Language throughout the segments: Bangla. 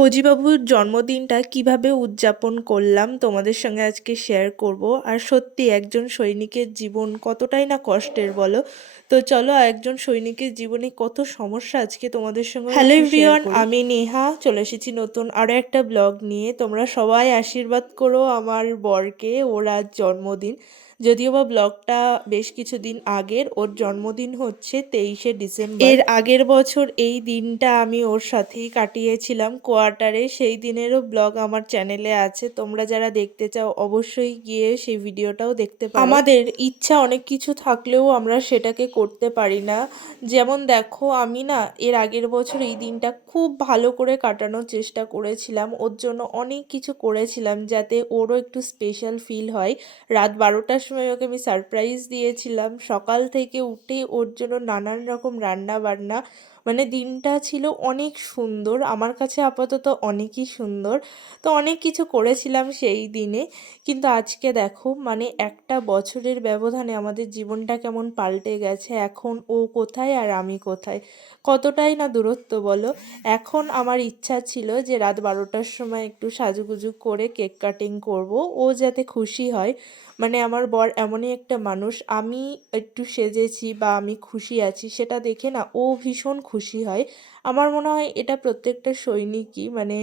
ফৌজিবাবুর জন্মদিনটা কীভাবে উদযাপন করলাম তোমাদের সঙ্গে আজকে শেয়ার করব। আর সত্যি একজন সৈনিকের জীবন কতটাই না কষ্টের বলো? তো চলো একজন সৈনিকের জীবনে কত সমস্যা আজকে তোমাদের সঙ্গে হ্যালো এভরিওয়ান আমি নেহা চলে এসেছি নতুন আরও একটা ব্লগ নিয়ে। তোমরা সবাই আশীর্বাদ করো আমার বরকে ওর আজ জন্মদিন। যদিও বা ব্লগটা বেশ কিছুদিন আগের ওর জন্মদিন হচ্ছে তেইশে ডিসেম্বর। এর আগের বছর এই দিনটা আমি ওর সাথেই কাটিয়েছিলাম। কোয়ার্টারে সেই দিনেরও ব্লগ আমার চ্যানেলে আছে। তোমরা যারা দেখতে চাও অবশ্যই গিয়ে সেই ভিডিওটাও দেখতে পারো। আমাদের ইচ্ছা অনেক কিছু থাকলেও আমরা সেটাকে করতে পারি না। যেমন দেখো আমি না এর আগের বছর এই দিনটা খুব ভালো করে কাটানোর চেষ্টা করেছিলাম। ওর জন্য অনেক কিছু করেছিলাম যাতে ওরও একটু স্পেশাল ফিল হয়। রাত বারোটার সময় ওকে আমি সারপ্রাইজ দিয়েছিলাম। সকাল থেকে উঠে ওর জন্য নানান রকম রান্না বান্না মানে দিনটা ছিল অনেক সুন্দর। আমার কাছে আপাতত অনেকই সুন্দর। তো অনেক কিছু করেছিলাম সেই দিনে। কিন্তু আজকে দেখো মানে একটা বছরের ব্যবধানে আমাদের জীবনটা কেমন পাল্টে গেছে। এখন ও কোথায় আর আমি কোথায়? কতটাই না দূরত্ব বলো? এখন আমার ইচ্ছা ছিল যে রাত বারোটার সময় একটু সাজুগুজু করে কেক কাটিং করব। ও যাতে খুশি হয়। মানে আমার বর এমনই একটা মানুষ। আমি একটু সেজেছি বা আমি খুশি আছি, সেটা দেখে না ও ভীষণ খুশি হয়। আমার মনে হয় এটা প্রত্যেকটা সৈনিকই মানে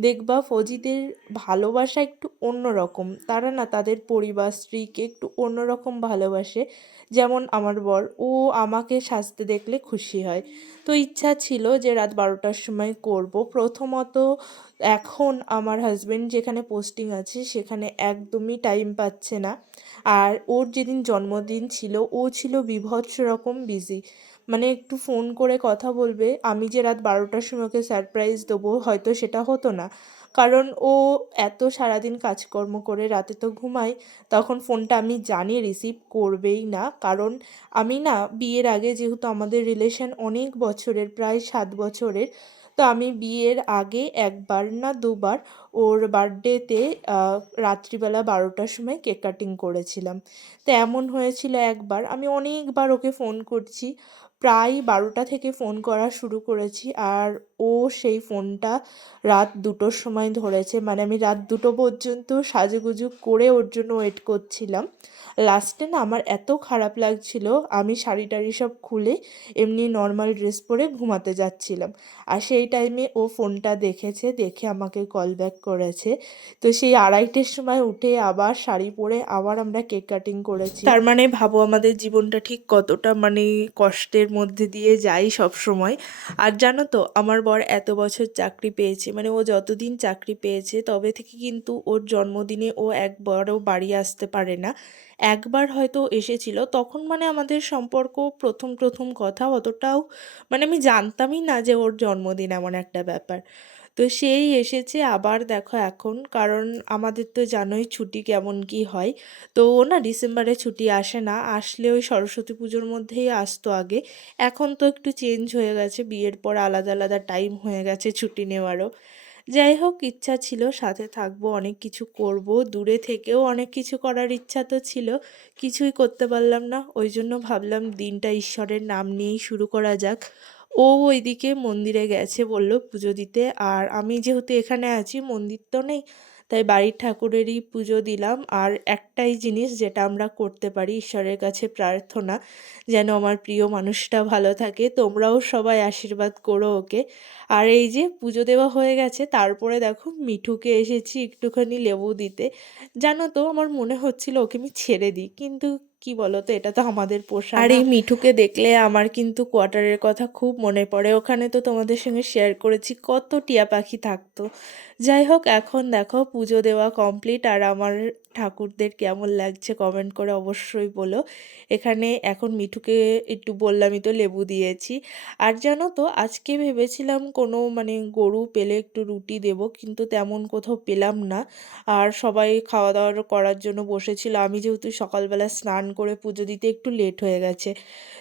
দেখবা ফৌজিদের ভালোবাসা একটু অন্যরকম। তারা না তাদের পরিবার, স্ত্রীকে একটু অন্যরকম ভালোবাসে। যেমন আমার বর, ও আমাকে সাজতে দেখলে খুশি হয়। তো ইচ্ছা ছিল যে রাত বারোটার সময় করব। প্রথমত এখন আমার হাজব্যান্ড যেখানে পোস্টিং আছে, সেখানে একদমই টাইম পাচ্ছে না। আর ওর যেদিন জন্মদিন ছিল, ও ছিল বিভৎস রকম বিজি মানে একটু ফোন করে কথা বলবে। আমি যে রাত বারোটার সময় ওকে সারপ্রাইজ দেবো, হয়তো সেটা হতো না। কারণ ও এত সারাদিন কাজকর্ম করে রাতে তো ঘুমায়, তখন ফোনটা আমি জানি রিসিভ করবেই না। কারণ আমি না বিয়ের আগে যেহেতু আমাদের রিলেশন অনেক বছরের, প্রায় সাত বছরের, তো আমি বিয়ের আগে একবার না দুবার ওর বার্থডেতে রাত্রিবেলা বারোটার সময় কেক কাটিং করেছিলাম। তো এমন হয়েছিল একবার। আমি অনেকবার ওকে ফোন করছি। প্রায় বারোটা থেকে ফোন করা শুরু করেছি আর ও সেই ফোনটা রাত দুটোর সময় ধরেছে। মানে আমি রাত দুটো পর্যন্ত সাজুগুজু করে ওর জন্য ওয়েট করছিলাম। লাস্টে না আমার এত খারাপ লাগছিল, আমি শাড়ি টাড়ি সব খুলে এমনি নর্মাল ড্রেস পরে ঘুমাতে যাচ্ছিলাম। আর সেই টাইমে ও ফোনটা দেখেছে, দেখে আমাকে কল ব্যাক করেছে। তো সেই আড়াইটের সময় উঠে আবার শাড়ি পরে আবার আমরা কেক কাটিং করেছি। তার মানে ভাবো আমাদের জীবনটা ঠিক কতটা মানে কষ্টের মধ্যে দিয়ে যাই সব সময় আর জানো তো, আমার বর এত বছর চাকরি পেয়েছে মানে ও যতদিন চাকরি পেয়েছে, তবে থেকে কিন্তু ওর জন্মদিনে ও একবারও বাড়ি আসতে পারে না। একবার হয়তো এসেছিল, তখন মানে আমাদের সম্পর্ক প্রথম প্রথম কথা অতটাও মানে আমি জানতামই না যে ওর জন্মদিন এমন একটা ব্যাপার। তো সেই এসেছে আবার দেখো এখন। কারণ আমাদের তো জানোই ছুটি কেমন কি হয়। তো ও না ডিসেম্বরে ছুটি আসে না। আসলে ওই সরস্বতী পুজোর মধ্যেই আসতো আগে। এখন তো একটু চেঞ্জ হয়ে গেছে। বিয়ের পর আলাদা আলাদা টাইম হয়ে গেছে ছুটি নেওয়ারও। যাই হোক, ইচ্ছা ছিল। সাথে থাকব, অনেক কিছু করব। দূরে থেকেও অনেক কিছু করার ইচ্ছা তো ছিল। কিছুই করতে পারলাম না। ওই জন্য ভাবলাম দিনটা ঈশ্বরের নাম নিয়েই শুরু করা যাক। ও ওইদিকে মন্দিরে গেছে বলল পুজো দিতে। আর আমি যেহেতু এখানে আছি, মন্দির তো নেই, তাই বাড়ির ঠাকুরেরই পুজো দিলাম। আর একটাই জিনিস যেটা আমরা করতে পারি, ঈশ্বরের কাছে প্রার্থনা, যেন আমার প্রিয় মানুষটা ভালো থাকে, তোমরাও সবাই আশীর্বাদ করো ওকে। আর এই যে পুজো দেওয়া হয়ে গেছে, তারপরে দেখো মিঠুকে এসেছি একটুখানি লেবু দিতে। জানো তো, আমার মনে হচ্ছিল ওকে আমি ছেড়ে দিই, কিন্তু কি বলতো এটা তো আমাদের পোষা আর এই মিঠুকে দেখলে আমার কিন্তু কোয়ার্টারের কথা খুব মনে পড়ে। ওখানে তো তোমাদের সঙ্গে শেয়ার করেছি কত টিয়া পাখি থাকতো। যাই হোক এখন দেখো পুজো দেওয়া কমপ্লিট আর আমার ঠাকুরদের কেমন লাগছে কমেন্ট করে অবশ্যই বলো। এখানে এখন মিঠুকে একটু বললামই তো, লেবু দিয়েছি। আর জানো তো, আজকে ভেবেছিলাম কোনো মানে গরু পেলে একটু রুটি দেব, কিন্তু তেমন কোথাও পেলাম না। আর সবাই খাওয়া দাওয়া করার জন্য বসেছিল। আমি যেহেতু সকালবেলা স্নান করে পুজো দিতে একটু লেট হয়ে গেছে,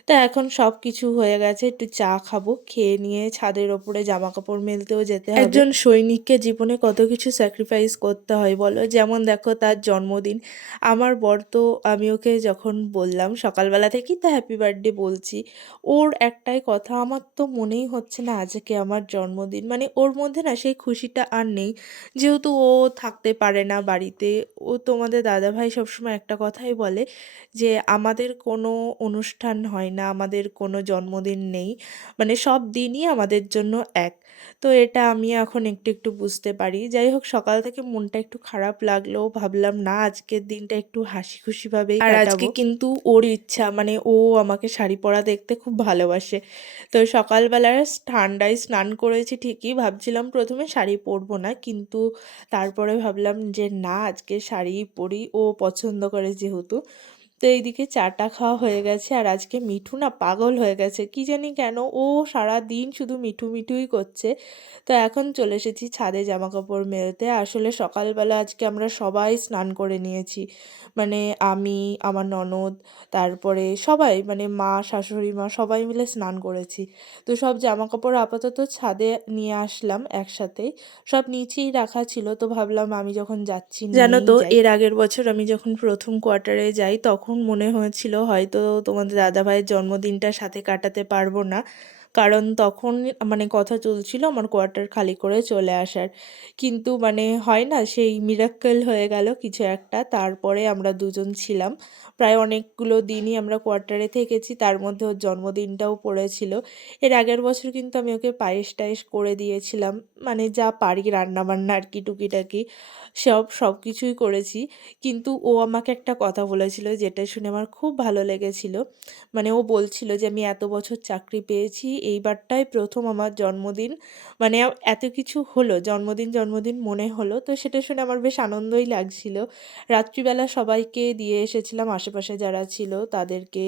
তা এখন সব কিছু হয়ে গেছে। একটু চা খাব, খেয়ে নিয়ে ছাদের ওপরে জামা কাপড় মেলতেও যেতে একজন সৈনিককে জীবনে কত কিছু স্যাক্রিফাইস করতে হয় বলো? যেমন দেখো, তার জন্ম জন্মদিন। আমার বর তো, আমি ওকে যখন বললাম সকালবেলা থেকেই তো হ্যাপি বার্থডে বলছি, ওর একটাই কথা, আমার তো মনেই হচ্ছে না আজকে আমার জন্মদিন। মানে ওর মধ্যে না সেই খুশিটা আর নেই। যেহেতু ও থাকতে পারে না বাড়িতে, ও তোমাদের দাদাভাই সবসময় একটা কথাই বলে যে, আমাদের কোনো অনুষ্ঠান হয় না, আমাদের কোনো জন্মদিন নেই। মানে সব দিনই আমাদের জন্য এক। তো এটা আমি এখন একটু একটু বুঝতে পারি। যাই হোক, সকাল থেকে মনটা একটু খারাপ লাগলেও ভাবলাম না আজকের দিনটা একটু হাসি খুশিভাবেই আর আজকে কিন্তু ওর ইচ্ছা মানে ও আমাকে শাড়ি পরা দেখতে খুব ভালোবাসে। তো সকালবেলার ঠান্ডায় স্নান করেছি ঠিকই ভাবছিলাম প্রথমে শাড়ি পরবো না কিন্তু তারপরে ভাবলাম যে না আজকে শাড়ি পরি ও পছন্দ করে যেহেতু। তো এইদিকে চাটা খাওয়া হয়ে গেছে আর আজকে মিঠু না পাগল হয়ে গেছে। কি জানি কেন ও সারা দিন শুধু মিঠু মিঠুই করছে। তো এখন চলে এসেছি ছাদে জামা কাপড় মেলতে। আসলে সকালবেলা আজকে আমরা সবাই স্নান করে নিয়েছি। মানে আমি আমার ননদ তারপরে সবাই মানে মা শাশুড়ি মা সবাই মিলে স্নান করেছি। তো সব জামা কাপড় আপাতত ছাদে নিয়ে আসলাম একসাথেই সব নিচেই রাখা ছিল। তো ভাবলাম আমি যখন যাচ্ছি জানো তো এর আগের বছর আমি যখন প্রথম কোয়ার্টারে যাই তখন মনে হয়েছিল হয়তো তোমাদের দাদাভাইয়ের জন্মদিনটা সাথে কাটাতে পারব না। কারণ তখন মানে কথা চলছিল আমার কোয়ার্টার খালি করে চলে আসার। কিন্তু মানে হয় না, সেই মিরাক্কেল হয়ে গেল কিছু একটা। তারপরে আমরা দুজন ছিলাম। প্রায় অনেকগুলো দিনই আমরা কোয়ার্টারে থেকেছি, তার মধ্যে ওর জন্মদিনটাও পড়েছিল। এর আগের বছর কিন্তু আমি ওকে পায়েস টায়েস করে দিয়েছিলাম। মানে যা পারি রান্নাবান্না আর কি, টুকিটাকি সব সব কিছুই করেছি। কিন্তু ও আমাকে একটা কথা বলেছিল যেটা শুনে আমার খুব ভালো লেগেছিল। মানে ও বলছিল যে, আমি এত বছর চাকরি পেয়েছি এইবারটাই প্রথম আমার জন্মদিন। মানে এত কিছু হলো, জন্মদিন জন্মদিন মনে হলো, তো সেটা শুনে আমার বেশ আনন্দই লাগছিল। রাত্রিবেলা সবাইকে দিয়ে এসেছিলাম, আশেপাশে যারা ছিল তাদেরকে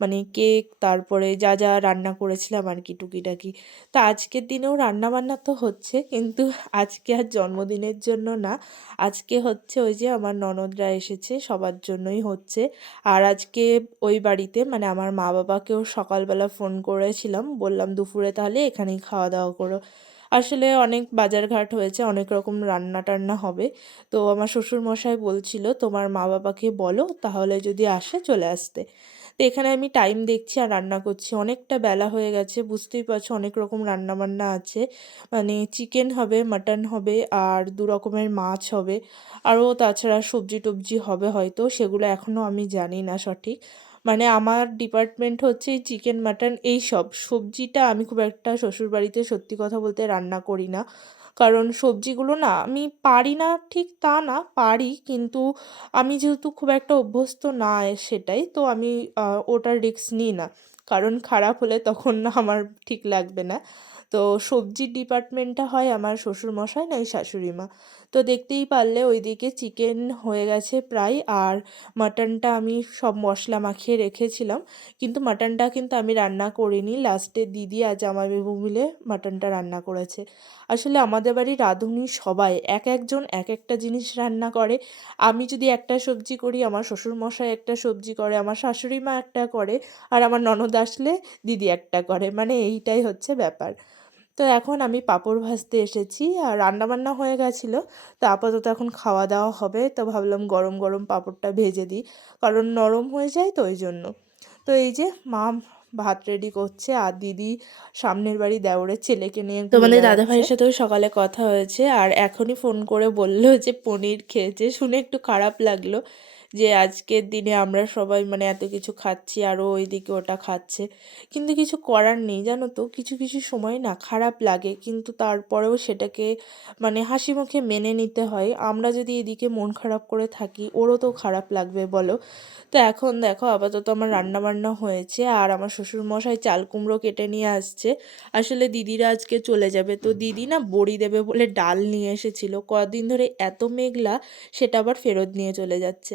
মানে কেক, তারপরে যা যা রান্না করেছিলাম আর কি, টুকিটাকি। তা আজকের দিনেও রান্না বান্না তো হচ্ছে, কিন্তু আজকে আর জন্মদিনের জন্য না। আজকে হচ্ছে ওই যে আমার ননদরা এসেছে, সবার জন্যই হচ্ছে। আর আজকে ওই বাড়িতে মানে আমার মা বাবাকেও সকালবেলা ফোন করেছিলাম বললাম দুপুরে, তাহলে এখানেই খাওয়া দাওয়া করো। আসলে অনেক বাজারঘাট হয়েছে, অনেক রকম রান্না টান্না হবে। তো আমার শ্বশুর মশাই বলছিল, তোমার মা বাবাকে বলো, তাহলে যদি আসে, চলে আসতে। তো এখানে আমি টাইম দেখছি আর রান্না করছি। অনেকটা বেলা হয়ে গেছে, বুঝতেই পারছ অনেক রকম রান্না বান্না আছে। মানে চিকেন হবে মাটন হবে, আর দু রকমের মাছ হবে। আরও তাছাড়া সবজি টবজি হবে হয়তো, সেগুলো এখনও আমি জানি না সঠিক। মানে আমার ডিপার্টমেন্ট হচ্ছে চিকেন মাটন এই সব। সবজিটা আমি খুব একটা শ্বশুরবাড়িতে সত্যি কথা বলতে রান্না করি না। কারণ সবজিগুলো না আমি পারি না ঠিক তা না, পারি কিন্তু আমি যেহেতু খুব একটা অভ্যস্ত না সেটাই, তো আমি ওটার রিস্ক নিই না। কারণ খারাপ হলে তখন না আমার ঠিক লাগবে না। তো সবজির ডিপার্টমেন্টটা হয় আমার শ্বশুরমশাই শাশুড়ি মা তো দেখতেই পারলে ওইদিকে চিকেন হয়ে গেছে প্রায়, আর মাটনটা আমি সব মশলা মাখিয়ে রেখেছিলাম। কিন্তু মাটনটা কিন্তু আমি রান্না করিনি। লাস্টে দিদি আর জামাইবাবু মিলে মাটনটা রান্না করেছে। আসলে আমাদের বাড়ির রাঁধুনি সবাই এক একজন এক একটা জিনিস রান্না করে। আমি যদি একটা সবজি করি, আমার শ্বশুরমশাই একটা সবজি করে, আমার শাশুড়ি মা একটা করে, আর আমার ননদ আসলে দিদি একটা করে। মানে এইটাই হচ্ছে ব্যাপার। তো এখন আমি পাঁপড় ভাজতে এসেছি আর রান্নাবান্না হয়ে গেছিল। তো আপাতত এখন খাওয়া দাওয়া হবে। তো ভাবলাম গরম গরম পাঁপড়টা ভেজে দিই। কারণ নরম হয়ে যায় তো ওই জন্য তো এই যে মা ভাত রেডি করছে আর দিদি সামনের বাড়ি দেওরের ছেলেকে নিয়ে তোমাদের দাদা ভাইয়ের সাথেও সকালে কথা হয়েছে আর এখনই ফোন করে বলল যে পনির খেয়েছে। শুনে একটু খারাপ লাগল। যে আজকের দিনে আমরা সবাই মানে এত কিছু খাচ্ছি, আরও ওইদিকে ওটা খাচ্ছে। কিন্তু কিছু করার নেই, জানো তো? কিছু কিছু সময় না খারাপ লাগে, কিন্তু তারপরেও সেটাকে মানে হাসি মুখে মেনে নিতে হয়। আমরা যদি এদিকে মন খারাপ করে থাকি, ওরও তো খারাপ লাগবে, বলো? তো এখন দেখো, আপাতত আমার রান্নাবান্না হয়েছে, আর আমার শ্বশুরমশাই চাল কুমড়ো কেটে নিয়ে আসছে। আসলে দিদিরা আজকে চলে যাবে, তো দিদি না বড়ি দেবে বলে ডাল নিয়ে এসেছিল। কদিন ধরে এত মেঘলা, সেটা আবার ফেরত নিয়ে চলে যাচ্ছে।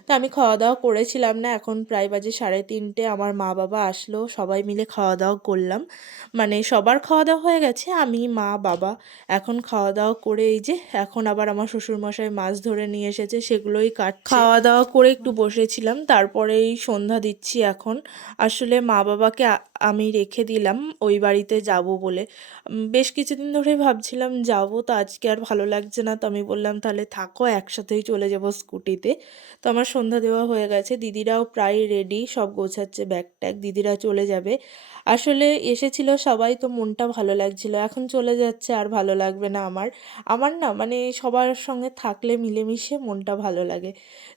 তো আমি খাওয়া দাওয়া করেছিলাম না। এখন প্রায় বাজে সাড়ে তিনটে। আমার মা বাবা আসলো। সবাই মিলে খাওয়া দাওয়া করলাম। মানে সবার খাওয়া দাওয়া হয়ে গেছে। আমি, মা, বাবা এখন খাওয়া দাওয়া করে এই যে এখন আবার আমার শ্বশুরমশাই মাছ ধরে নিয়ে এসেছে। সেগুলোই কাট খাওয়া দাওয়া করে একটু বসেছিলাম। তারপরেই সন্ধ্যা দিচ্ছি এখন। আসলে মা বাবাকে আমি রেখে দিলাম। ওই বাড়িতে যাব বলে। বেশ কিছুদিন ধরেই ভাবছিলাম যাব। তো আজকে আর ভালো লাগছে না। তো আমি বললাম, তাহলে থাকো, একসাথেই চলে যাব স্কুটিতে। তো আমার সন্ধ্যা দেওয়া হয়ে গেছে। দিদিরাও প্রায় রেডি সব গোছাচ্ছে ব্যাগ ট্যাগ দিদিরা চলে যাবে। আসলে এসেছিল সবাই, তো মনটা ভালো লাগছিল। এখন চলে যাচ্ছে, আর ভালো লাগবে না আমার। আমার না মানে সবার সঙ্গে থাকলে, মিলেমিশে মনটা ভালো লাগে।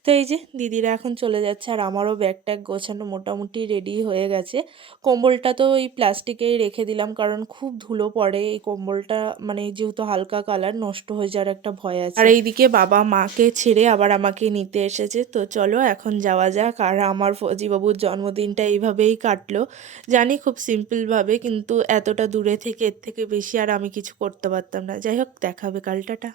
তো এই যে, দিদিরা এখন চলে যাচ্ছে, আর আমারও ব্যাগ ট্যাগ গোছানো মোটামুটি রেডি হয়ে গেছে। কম্বলটা তো ওই প্লাস্টিকেই রেখে দিলাম, কারণ খুব ধুলো পড়ে। এই কম্বলটা মানে যেহেতু হালকা কালার নষ্ট হয়ে যাওয়ার একটা ভয় আছে। আর এইদিকে বাবা মাকে ছেড়ে আবার আমাকে নিতে এসেছে, তো চলো এখন যাওয়া যাক। আর আমার ফজিবাবুর জন্মদিনটা এইভাবেই কাটলো। জানি খুব সিম্পলভাবে কিন্তু এতটা দূরে থেকে, এর থেকে বেশি আর আমি কিছু করতে পারতাম না। যাই হোক দেখাবে কালটাটা